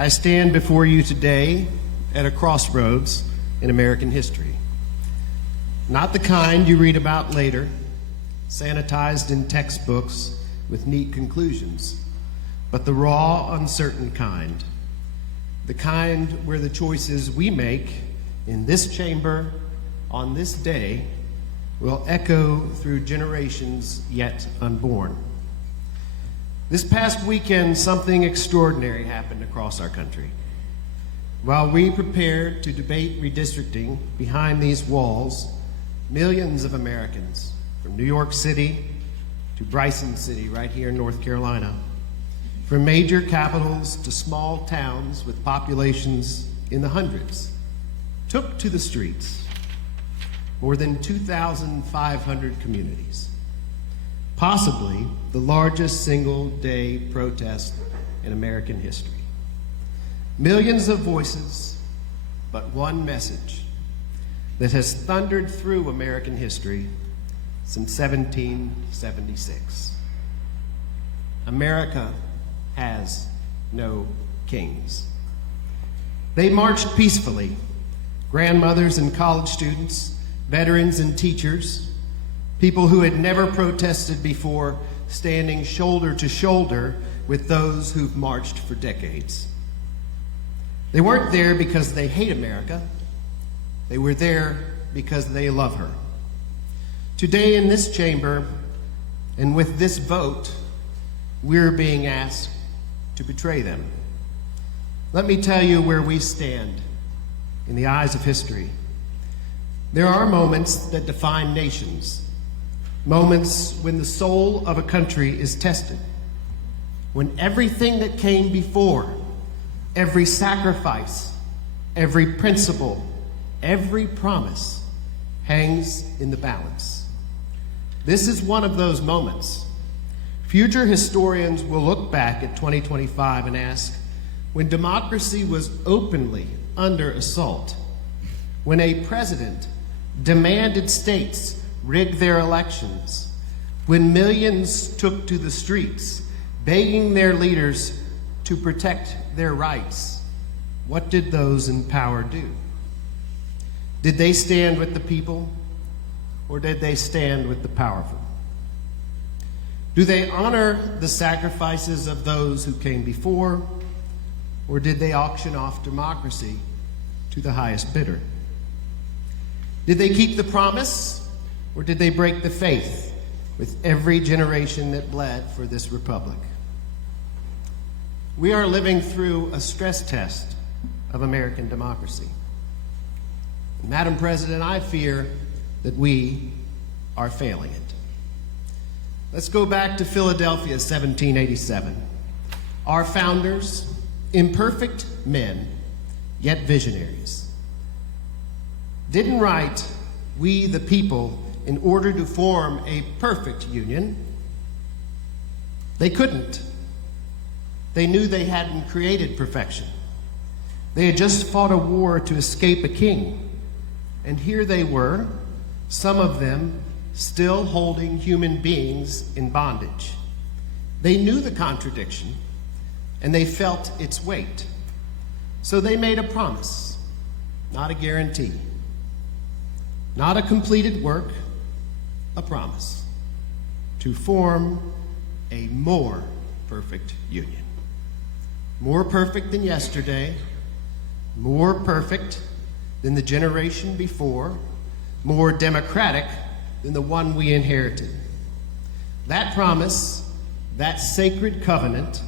I stand before you today at a crossroads in American history. Not the kind you read about later, sanitized in textbooks with neat conclusions, but the raw, uncertain kind. The kind where the choices we make in this chamber on this day will echo through generations yet unborn. This past weekend, something extraordinary happened across our country. While we prepared to debate redistricting behind these walls, millions of Americans, from New York City to Bryson City right here in North Carolina, from major capitals to small towns with populations in the hundreds, took to the streets. More than 2,500 communities. Possibly the largest single-day protest in American history. Millions of voices, but one message that has thundered through American history since 1776. America has no kings. They marched peacefully, grandmothers and college students, veterans and teachers, people who had never protested before, standing shoulder to shoulder with those who've marched for decades. They weren't there because they hate America. They were there because they love her. Today in this chamber, and with this vote, we're being asked to betray them. Let me tell you where we stand in the eyes of history. There are moments that define nations, moments when the soul of a country is tested, when everything that came before, every sacrifice, every principle, every promise hangs in the balance. This is one of those moments. Future historians will look back at 2025 and ask, when democracy was openly under assault, when a president demanded states rig their elections, when millions took to the streets, begging their leaders to protect their rights, what did those in power do? Did they stand with the people, or did they stand with the powerful? Do they honor the sacrifices of those who came before, or did they auction off democracy to the highest bidder? Did they keep the promise, or did they break the faith with every generation that bled for this republic? We are living through a stress test of American democracy. Madam President, I fear that we are failing it. Let's go back to Philadelphia, 1787. Our founders, imperfect men, yet visionaries, didn't write, "We the people," in order to form a perfect union. They couldn't. They knew they hadn't created perfection. They had just fought a war to escape a king. And here they were, some of them still holding human beings in bondage. They knew the contradiction, and they felt its weight. So they made a promise, not a guarantee. Not a completed work, a promise to form a more perfect union. More perfect than yesterday, more perfect than the generation before, more democratic than the one we inherited. That promise, that sacred covenant,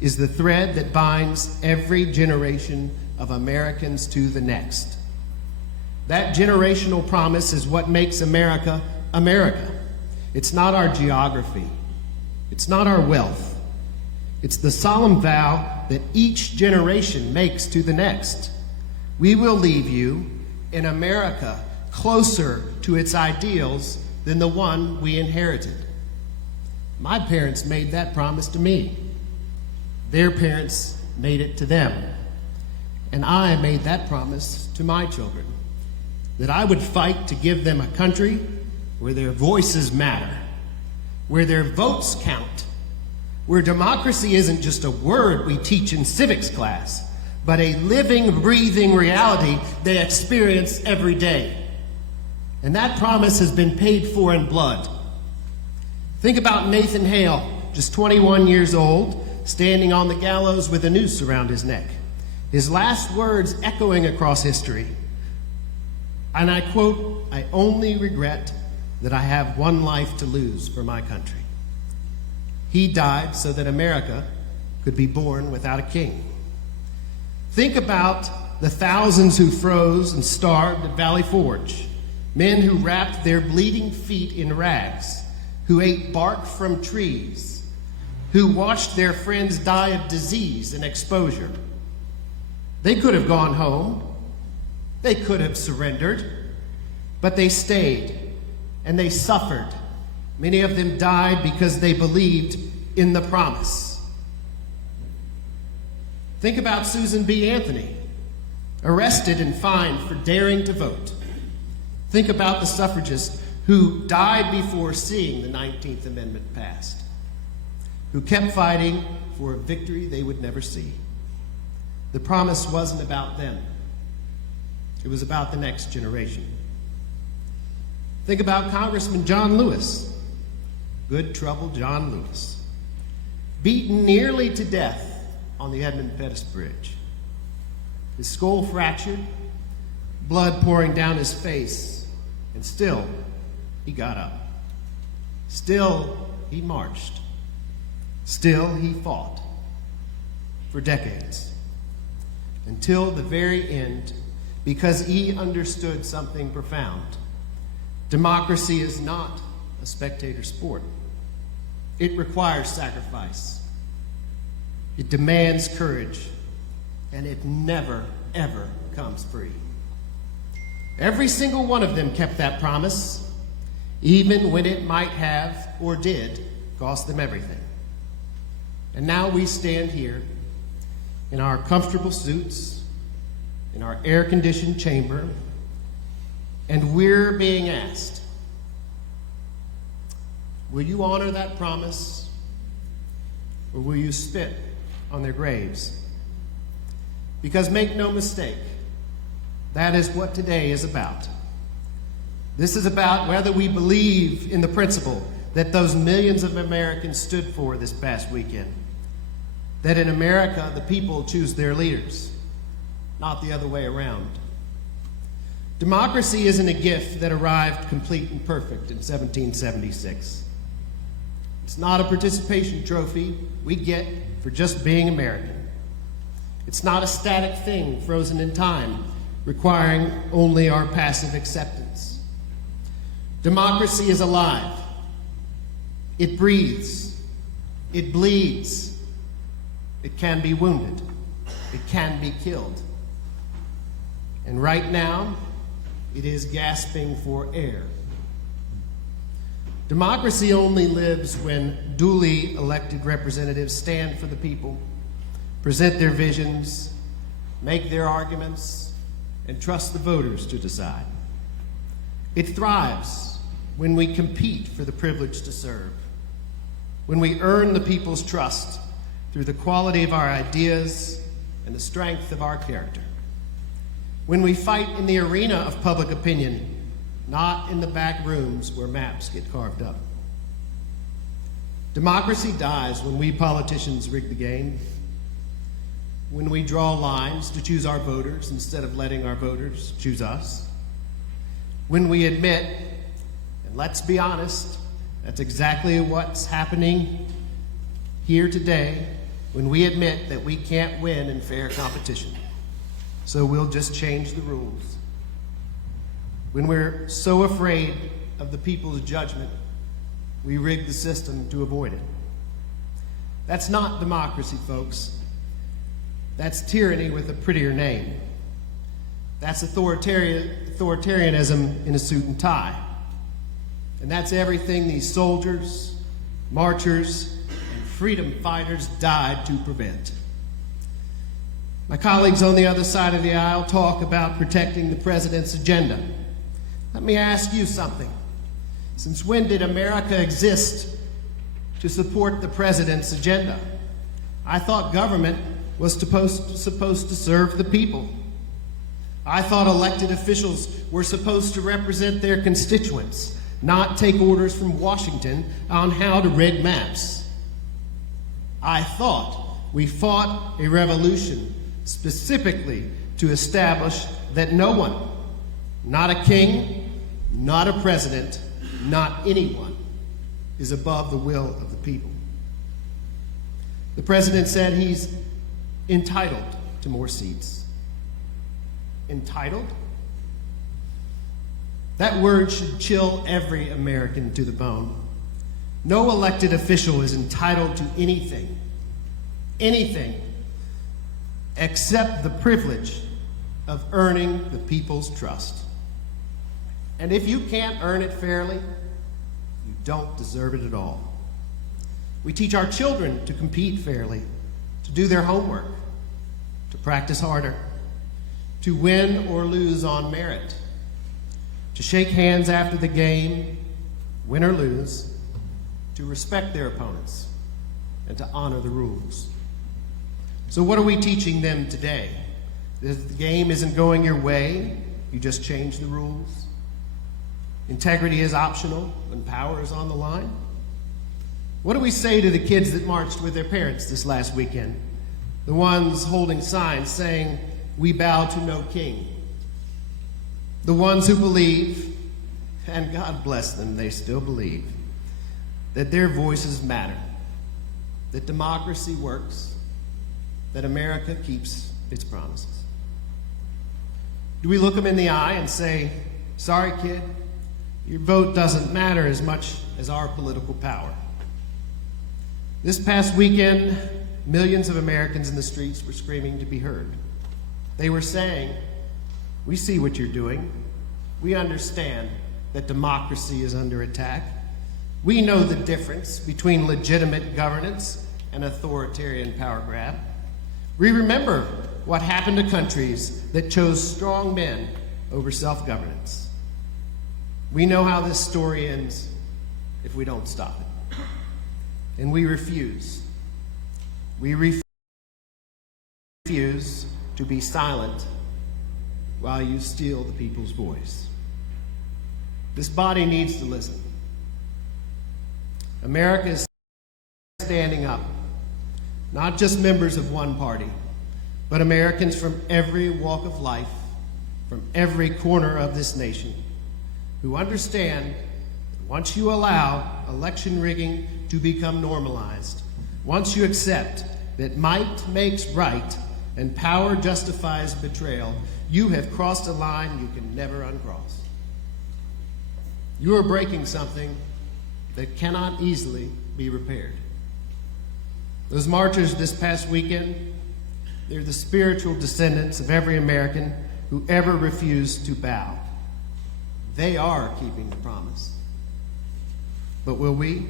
is the thread that binds every generation of Americans to the next. That generational promise is what makes America, America. It's not our geography. It's not our wealth. It's the solemn vow that each generation makes to the next. We will leave you in America closer to its ideals than the one we inherited. My parents made that promise to me. Their parents made it to them. And I made that promise to my children, that I would fight to give them a country where their voices matter, where their votes count, where democracy isn't just a word we teach in civics class, but a living, breathing reality they experience every day. And that promise has been paid for in blood. Think about Nathan Hale, just 21 years old, standing on the gallows with a noose around his neck. His last words echoing across history. And I quote, "I only regret that I have one life to lose for my country." He died so that America could be born without a king. Think about the thousands who froze and starved at Valley Forge, men who wrapped their bleeding feet in rags, who ate bark from trees, who watched their friends die of disease and exposure. They could have gone home. They could have surrendered, but they stayed and they suffered. Many of them died because they believed in the promise. Think about Susan B. Anthony, arrested and fined for daring to vote. Think about the suffragists who died before seeing the 19th Amendment passed, who kept fighting for a victory they would never see. The promise wasn't about them. It was about the next generation. Think about Congressman John Lewis, good trouble John Lewis, beaten nearly to death on the Edmund Pettus Bridge. His skull fractured, blood pouring down his face, and still he got up. Still he marched. Still he fought for decades. Until the very end, because he understood something profound. Democracy is not a spectator sport. It requires sacrifice. It demands courage, and it never, ever comes free. Every single one of them kept that promise, even when it might have, or did, cost them everything. And now we stand here in our comfortable suits, in our air-conditioned chamber, and we're being asked, will you honor that promise, or will you spit on their graves? Because make no mistake, that is what today is about. This is about whether we believe in the principle that those millions of Americans stood for this past weekend. That in America, the people choose their leaders, not the other way around. Democracy isn't a gift that arrived complete and perfect in 1776. It's not a participation trophy we get for just being American. It's not a static thing frozen in time, requiring only our passive acceptance. Democracy is alive. It breathes. It bleeds. It can be wounded. It can be killed. And right now, it is gasping for air. Democracy only lives when duly elected representatives stand for the people, present their visions, make their arguments, and trust the voters to decide. It thrives when we compete for the privilege to serve, when we earn the people's trust through the quality of our ideas and the strength of our character. When we fight in the arena of public opinion, not in the back rooms where maps get carved up. Democracy dies when we politicians rig the game, when we draw lines to choose our voters instead of letting our voters choose us, when we admit, and let's be honest, that's exactly what's happening here today, when we admit that we can't win in fair competition, so we'll just change the rules. When we're so afraid of the people's judgment, we rig the system to avoid it. That's not democracy, folks. That's tyranny with a prettier name. That's authoritarianism in a suit and tie. And that's everything these soldiers, marchers, and freedom fighters died to prevent. My colleagues on the other side of the aisle talk about protecting the president's agenda. Let me ask you something. Since when did America exist to support the president's agenda. I thought government was supposed to serve the people. I thought elected officials were supposed to represent their constituents, not take orders from Washington on how to rig maps. I thought we fought a revolution specifically to establish that no one, not a king, not a president, not anyone, is above the will of the people. The president said he's entitled to more seats. Entitled? That word should chill every American to the bone. No elected official is entitled to anything, except the privilege of earning the people's trust. And if you can't earn it fairly, you don't deserve it at all. We teach our children to compete fairly, to do their homework, to practice harder, to win or lose on merit, to shake hands after the game, win or lose, to respect their opponents, and to honor the rules. So what are we teaching them today? That the game isn't going your way, you just change the rules? Integrity is optional when power is on the line? What do we say to the kids that marched with their parents this last weekend? The ones holding signs saying, "We bow to no king." The ones who believe, and God bless them, they still believe, that their voices matter, that democracy works, that America keeps its promises. Do we look them in the eye and say, "Sorry, kid, your vote doesn't matter as much as our political power"? This past weekend, millions of Americans in the streets were screaming to be heard. They were saying, "We see what you're doing. We understand that democracy is under attack. We know the difference between legitimate governance and authoritarian power grab. We remember what happened to countries that chose strong men over self-governance. We know how this story ends if we don't stop it. And we refuse. We refuse to be silent while you steal the people's voice. This body needs to listen. America is standing up, not just members of one party, but Americans from every walk of life, from every corner of this nation, who understand that once you allow election rigging to become normalized, once you accept that might makes right and power justifies betrayal, you have crossed a line you can never uncross. You are breaking something that cannot easily be repaired. Those marchers this past weekend, they're the spiritual descendants of every American who ever refused to bow. They are keeping the promise. But will we?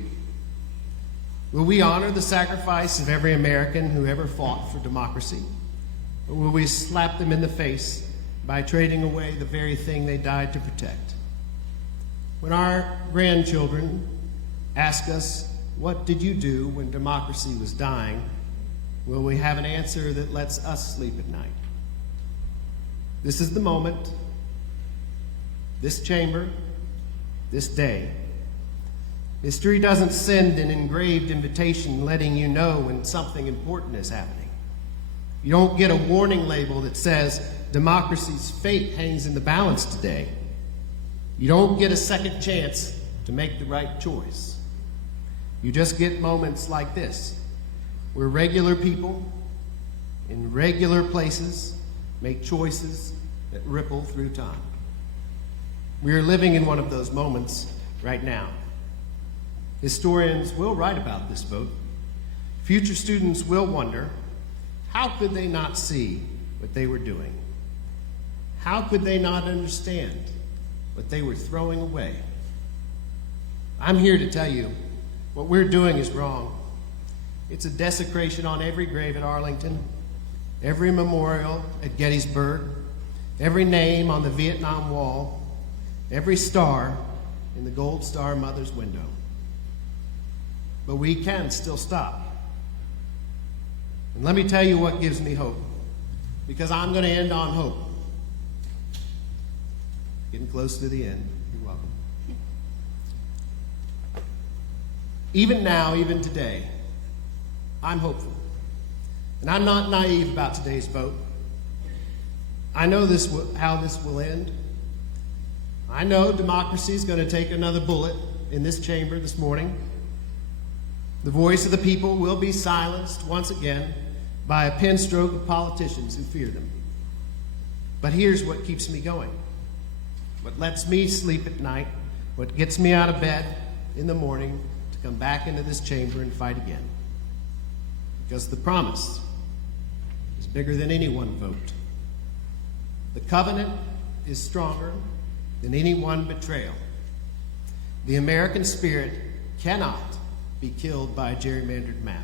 Will we honor the sacrifice of every American who ever fought for democracy? Or will we slap them in the face by trading away the very thing they died to protect? When our grandchildren ask us, "What did you do when democracy was dying?" will we have an answer that lets us sleep at night? This is the moment, this chamber, this day. History doesn't send an engraved invitation letting you know when something important is happening. You don't get a warning label that says democracy's fate hangs in the balance today. You don't get a second chance to make the right choice. You just get moments like this, where regular people in regular places make choices that ripple through time. We are living in one of those moments right now. Historians will write about this vote. Future students will wonder, how could they not see what they were doing? How could they not understand what they were throwing away? I'm here to tell you, what we're doing is wrong. It's a desecration on every grave at Arlington, every memorial at Gettysburg, every name on the Vietnam Wall, every star in the Gold Star Mother's window. but we can still stop. And let me tell you what gives me hope, because I'm going to end on hope. Getting close to the end. You're welcome. Even now, even today, I'm hopeful. And I'm not naive about today's vote. I know how this will end. I know democracy is going to take another bullet in this chamber this morning. The voice of the people will be silenced once again by a pen stroke of politicians who fear them. But here's what keeps me going. What lets me sleep at night, what gets me out of bed in the morning to come back into this chamber and fight again. Because the promise is bigger than any one vote. The covenant is stronger than any one betrayal. The American spirit cannot be killed by a gerrymandered map.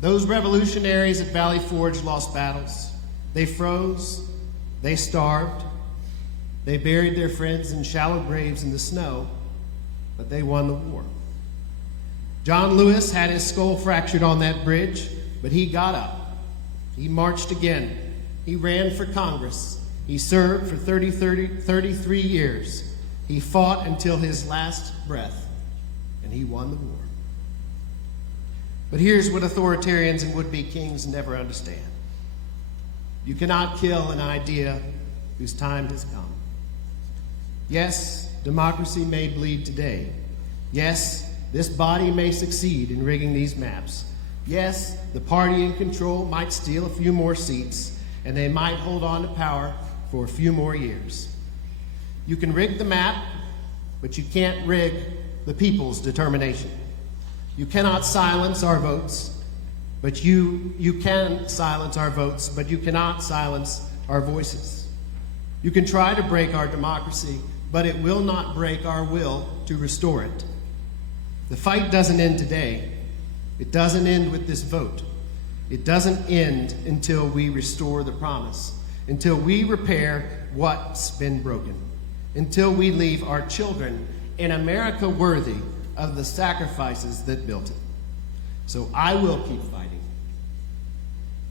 Those revolutionaries at Valley Forge lost battles. They froze, they starved, they buried their friends in shallow graves in the snow, but they won the war. John Lewis had his skull fractured on that bridge, but he got up. He marched again. He ran for Congress. He served for 33 years. He fought until his last breath, and he won the war. But here's what authoritarians and would-be kings never understand. You cannot kill an idea whose time has come. Yes, democracy may bleed today. Yes, this body may succeed in rigging these maps. Yes, the party in control might steal a few more seats, and they might hold on to power for a few more years. You can rig the map, but you can't rig the people's determination. You cannot silence our votes, but you can silence our votes, but you cannot silence our voices. You can try to break our democracy, but it will not break our will to restore it. The fight doesn't end today. It doesn't end with this vote. It doesn't end until we restore the promise, until we repair what's been broken, until we leave our children in America worthy of the sacrifices that built it. So I will keep fighting,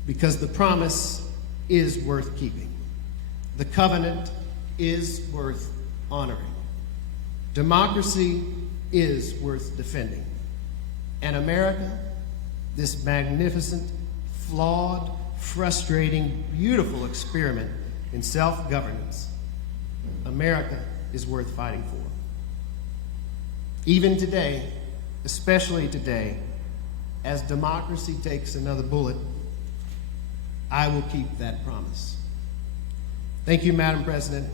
because the promise is worth keeping. The covenant is worth honoring. Democracy is worth defending. And America, this magnificent, flawed, frustrating, beautiful experiment in self-governance, America is worth fighting for. Even today, especially today, as democracy takes another bullet, I will keep that promise. Thank you, Madam President.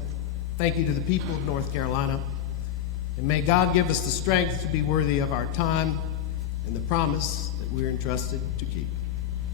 Thank you to the people of North Carolina. And may God give us the strength to be worthy of our time and the promise that we're entrusted to keep.